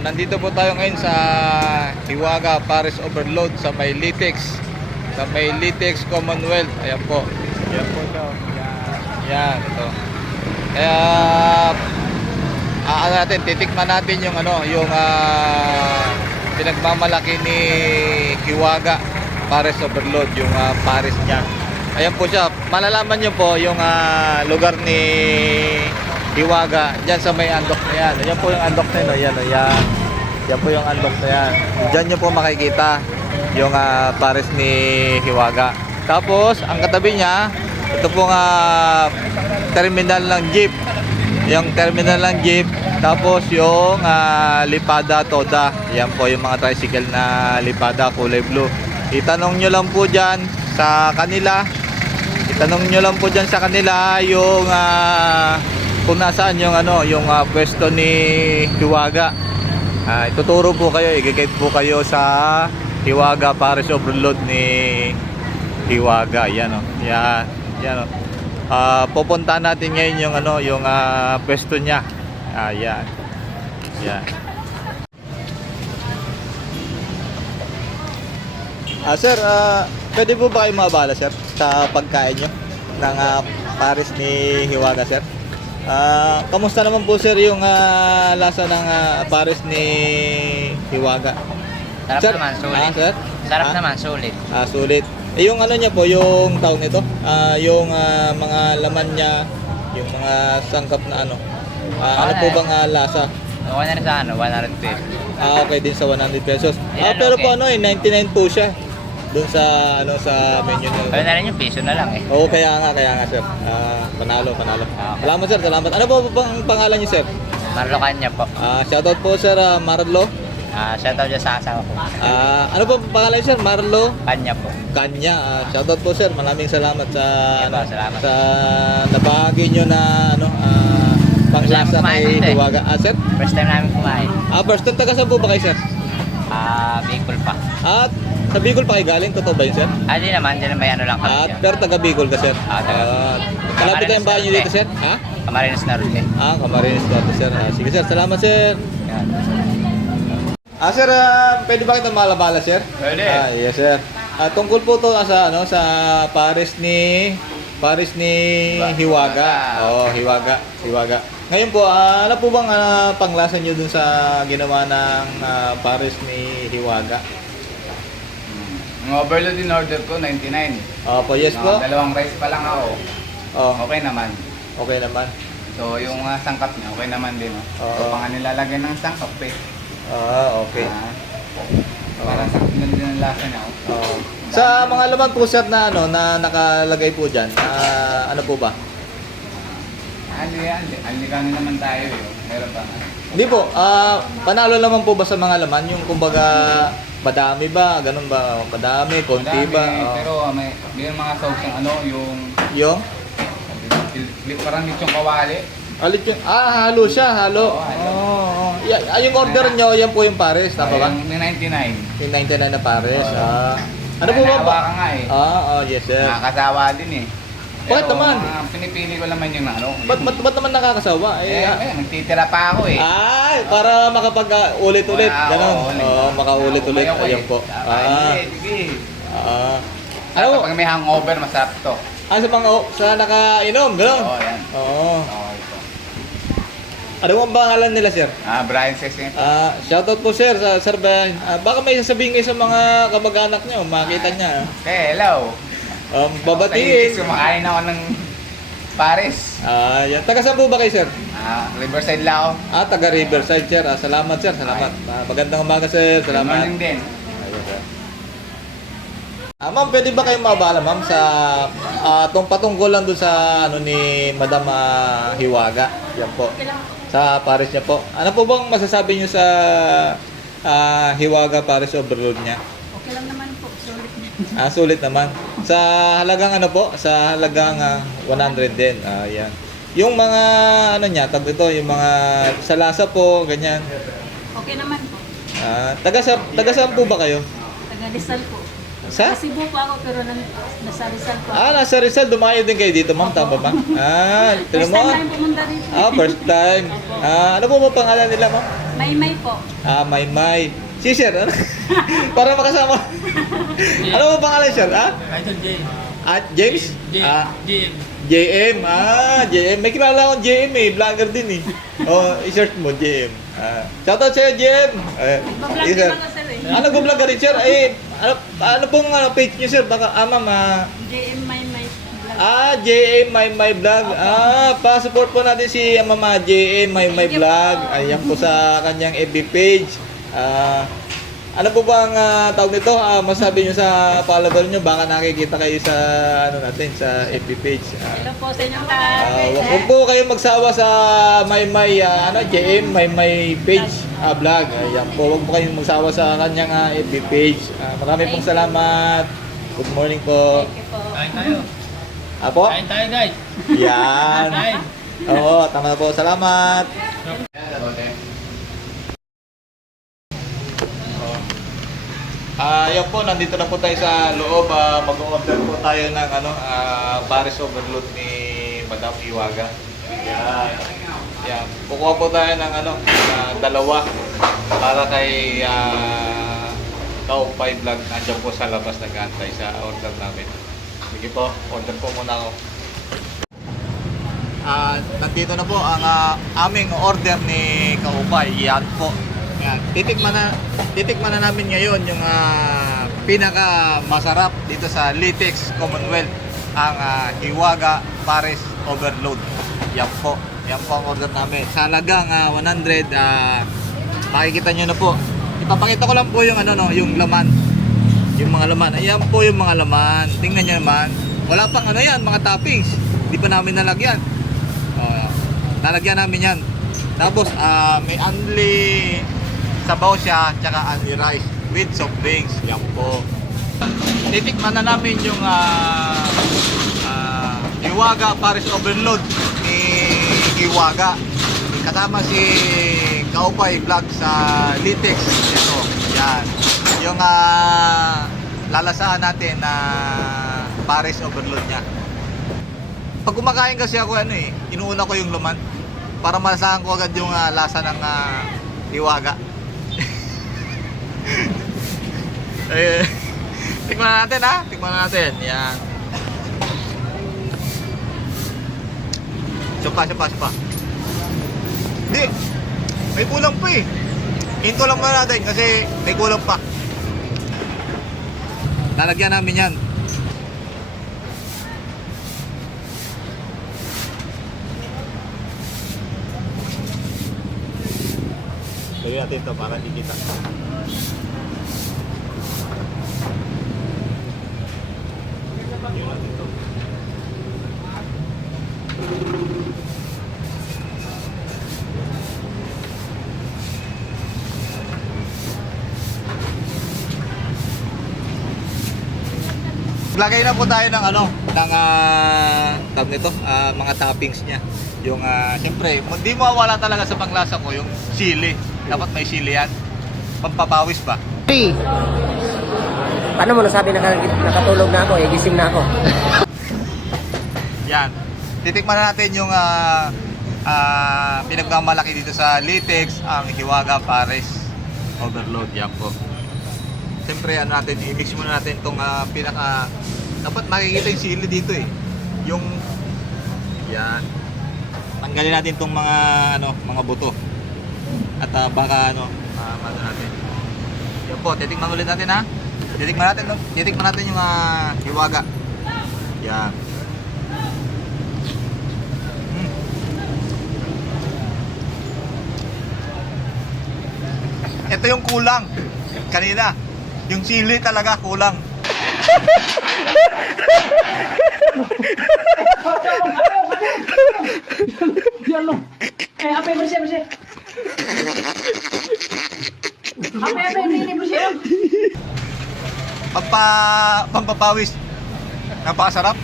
Nandito po tayo ngayon sa Hiwaga Paris Overload sa may Litex. Sa may Litex Commonwealth. Ayan po. Ayan po ito. Yan, ito. Kaya natin, titikman natin yung yung pinagmamalaki ni Hiwaga Paris Overload, yung Paris niya. Ayan po siya. Malalaman nyo po yung lugar ni Hiwaga diyan sa may andok na yan. Ayan po yung andok na yun. Ayan. Yan po yung andok na yan. Diyan nyo po makikita yung Paris ni Hiwaga. Tapos ang katabi niya, ito pong terminal ng jeep. Yung terminal ng jeep. Tapos yung Lipada Toda. Yan po yung mga tricycle na Lipada kulay blue. Itanong nyo lang po dyan sa kanila. Itanong nyo lang po dyan sa kanila yung kung nasaan yung yung pwesto ni Hiwaga. Ituturo po kayo, i-guide po kayo sa Hiwaga Paris Overload ni Hiwaga. Yan yan. Yan pupuntahan natin ngayon yung yung pwesto niya. Yan. Yan. Sir, pwede po ba kayo mabala, sir, sa pagkain nyo ng Paris ni Hiwaga, sir? Kamusta naman po, sir, yung lasa ng Paris ni Hiwaga? Sarap sir, naman, sulit. sir? Sarap naman, sulit. Sulit. Yung niya po, yung tawag nito, yung mga laman niya, yung mga sangkap na ano po bang lasa? Okay na rin sa 100 pesos. Okay din sa 100 pesos. Ayan, Pero okay. po 99 po siya. Doon sa sa menu niyo. Kaya na rin yung piso na lang eh. Oo, kaya nga sir. Panalo. Okay. Salamat sir, salamat. Ano po bang pangalan niyo, sir? Marlo Kanya po. Shoutout po sir, Marlo. Shoutout dyan sa asawa ko. Ano po pangalan niyo, sir? Marlo Kanya po. Kanya. Shoutout po sir. Maraming salamat sa Salamat. sa nabahagi niyo na panglasa kay Hiwaga. Sir? First time namin kumain. First time, taga saan po ba kayo, sir? Bicol pa. At sa Bicol pa kayo galing? Totoo ba yun, sir? Di naman, dyan may lang kami dyan. Pero taga Bicol ka, sir? Malapit tayong bahay nyo dito, sir? Camarines Norte. Camarines Norte, sir. Sige, sir. Salamat, sir. Yan. Sir, pwede ba kita malabala, sir? Pwede. Yes, sir. Tungkol po to sa sa Paris ni Hiwaga. Hiwaga. Ngayon po, ano po bang panglasa niyo dun sa ginawa ng Paris ni Hiwaga? Ang overload in order ko, 99. Yes po. Dalawang rice pa lang ako. Okay naman. Okay naman. So, yung sangkap niya, okay naman din. So, pang nilalagay ng sangkap eh. Okay. Para sa din ang lasa niya. Sa mga laman po, sir, na na nakalagay po diyan, ano po ba? Alikanin naman tayo eh. Meron ba? Hindi po, panalo naman po ba sa mga laman? Yung kumbaga, madami ba? Ganun ba? Madami, konti ba? Pero may mga sauce yung Yung? parang lechong kawali. Halo siya, halo. Yung order nyo, yan po yung Paris, tama ba? Yung 99. Yung 99 na Paris. Ano po ba? Naawa ka nga eh. Yes, sir. Nakakasawa din eh. Bakit Pero, naman? Pinipili ko naman yung Ba't naman nakakasawa? Nagtitira pa ako eh. Para makapag-ulit-ulit. Ganon. Makaulit-ulit. Umayaw Ayan po. Sige. Ano? Pag may hangover, masarap to. Sa nakainom, ganon. Yan. Okay po. Ano ang pangalan nila, sir? Brian Session. Shoutout po, sir, sa Sir Brian. Baka may sasabihin kayo sa mga kamag-anak niyo, makita niya. Hello. Babatiin. Kumakain ako ng Paris. Yan. Taga saan po ba kayo, sir? Riverside lang ako. Taga Riverside, sir. Salamat, sir. Salamat. Magandang umaga, sir. Good Salamat. morning din. Ayun, sir. Ma'am, pwede ba kayong mabala, ma'am, sa patungkol lang doon sa ni Madam Hiwaga? Yan po. Sa Paris niya po. Ano po bang masasabi niyo sa Hiwaga Paris Overload niya? Okay lang naman po, sulit na. Sulit naman. Sa halagang sa halagang 100 din. Yan. Yung mga niya, yung mga sa lasa po, ganyan. Okay naman po. Taga saan po ba kayo? Taga Rizal po. Sa? Cebu po ako pero nasa Rizal po. Ah, nasa Rizal. Dumayo din kayo dito, ma'am. Tama ba? Ah, First tinan mo. time tayo pumunta rito. Ah, first time. Ah, ano po ba pangalan nila, ma'am? May po. Ah, Maymay. Si Sir, ano? Para makasama. Ano po pangalan, Sir? Ah? Idol J. At James? Ah, JM. JM. Ah, JM. May kilala akong JM eh. Vlogger din eh. Oh, i-search mo, JM. Ah, shoutout sa'yo, JM. Mag-vlog din sir. mga sir eh. Ano nag-vlog ka rin, Sir? Eh, ano pong page niyo, Sir? Baka, ma'am, JM May vlog. JM My Vlog. Ah, pa-support po natin si Mama JM My Thank you Vlog. po. Ayan po sa kanyang FB page. Ano po bang tawag nito? Masabi nyo sa follower nyo, baka nakikita kayo sa ano natin sa FB page. Hello po sa inyong lahat. Huwag po kayo magsawa sa JM My page vlog. Ayan po, huwag po kayong magsawa sa kanyang FB page. Marami pong salamat. Good morning po. Thank you po. Kain tayo. Apo? Kain tayo, guys. Yan. Kain. Oo, tama na po. Salamat. Yan po, nandito na po tayo sa loob. Mag-order po tayo ng Paris Overload ni Madam Hiwaga. Yan. Yan. Kukuha po tayo ng dalawa para kay Kaupay Vlog. Nandiyan po sa labas nag-aantay sa order namin. Sige po, order po muna ako. Nandito na po ang aming order ni Kaupay. Yan po. Yan. Titikman na namin ngayon yung pinaka masarap dito sa Litex Commonwealth, ang Hiwaga Paris Overload. Yan po. Yan po ang order namin. Sa halagang 100, makikita nyo na po. Ipapakita ko lang po yung yung laman. Yung mga laman. Ayan po yung mga laman. Tingnan nyo naman. Wala pang yan, mga toppings. Hindi pa namin nalagyan. Nalagyan namin yan. Tapos may only sabaw siya, tsaka only rice with soft drinks. Yan po. Titikman na namin yung Hiwaga Paris Overload ni Hiwaga. Kasama si Kaupay Vlog sa Litex. Ito, yan. Yung lalasahan natin na Paris Overload niya. Pag kumakain kasi ako inuuna ko yung laman para malasahan ko agad yung lasa ng Hiwaga. Tikman na natin tikman na natin. Yan. Supa. Hindi. May kulang pa eh. Hinto lang muna natin kasi may kulang pa. Lalagyan namin yan. Gawin natin ito para dikita. Lagay na po tayo ng tawag nito, mga toppings niya. Yung siyempre, hindi mawawala talaga sa panglasa ko yung sili. Dapat may sili yan. Pampapawis ba? Hey! Paano mo nasabi nakatulog na ako, gising na ako? Yan. Titikman na natin yung pinagmamalaki dito sa Litex, ang Hiwaga Paris Overload. Yan po. Siyempre, i-mix muna natin itong dapat makikita yung sili dito eh. Yung, yan. Tanggalin natin itong mga buto. At baka natin. Yan po, titikman ulit natin Titikman natin yung Hiwaga. Yan. Ito yung kulang. Kanina. Yung sili talaga kulang. Apa yang bersih? Apa yang ini bersih? Pampapawis. Napakasarap.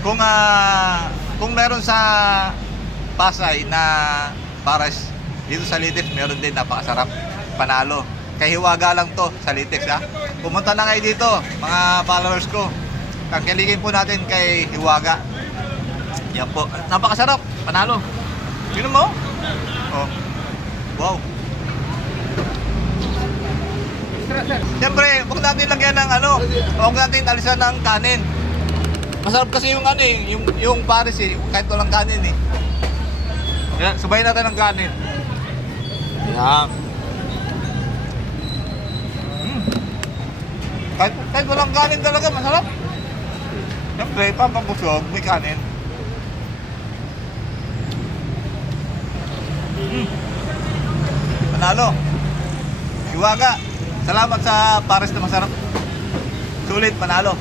Kung meron sa Pasay na Paris, dito sa Litex meron din, napakasarap. Panalo. Kay Hiwaga lang to sa Litex ha. Pumunta na kayo dito, mga followers ko. Tangkiligin po natin kay Hiwaga. Yan po. Napakasarap. Panalo. Sino mo? Oh. Wow. Siyempre, huwag natin lagyan ng ano, huwag natin alisan ng kanin. Masarap kasi yung ano eh, yung pares eh, kahit walang kanin eh. Kaya, subayin natin ng kanin. Yan. Kahit walang kanin talaga, masarap. Siyempre, pampabusog, may kanin. Panalo. Hiwaga. Salamat sa pares na masarap. Sulit, panalo.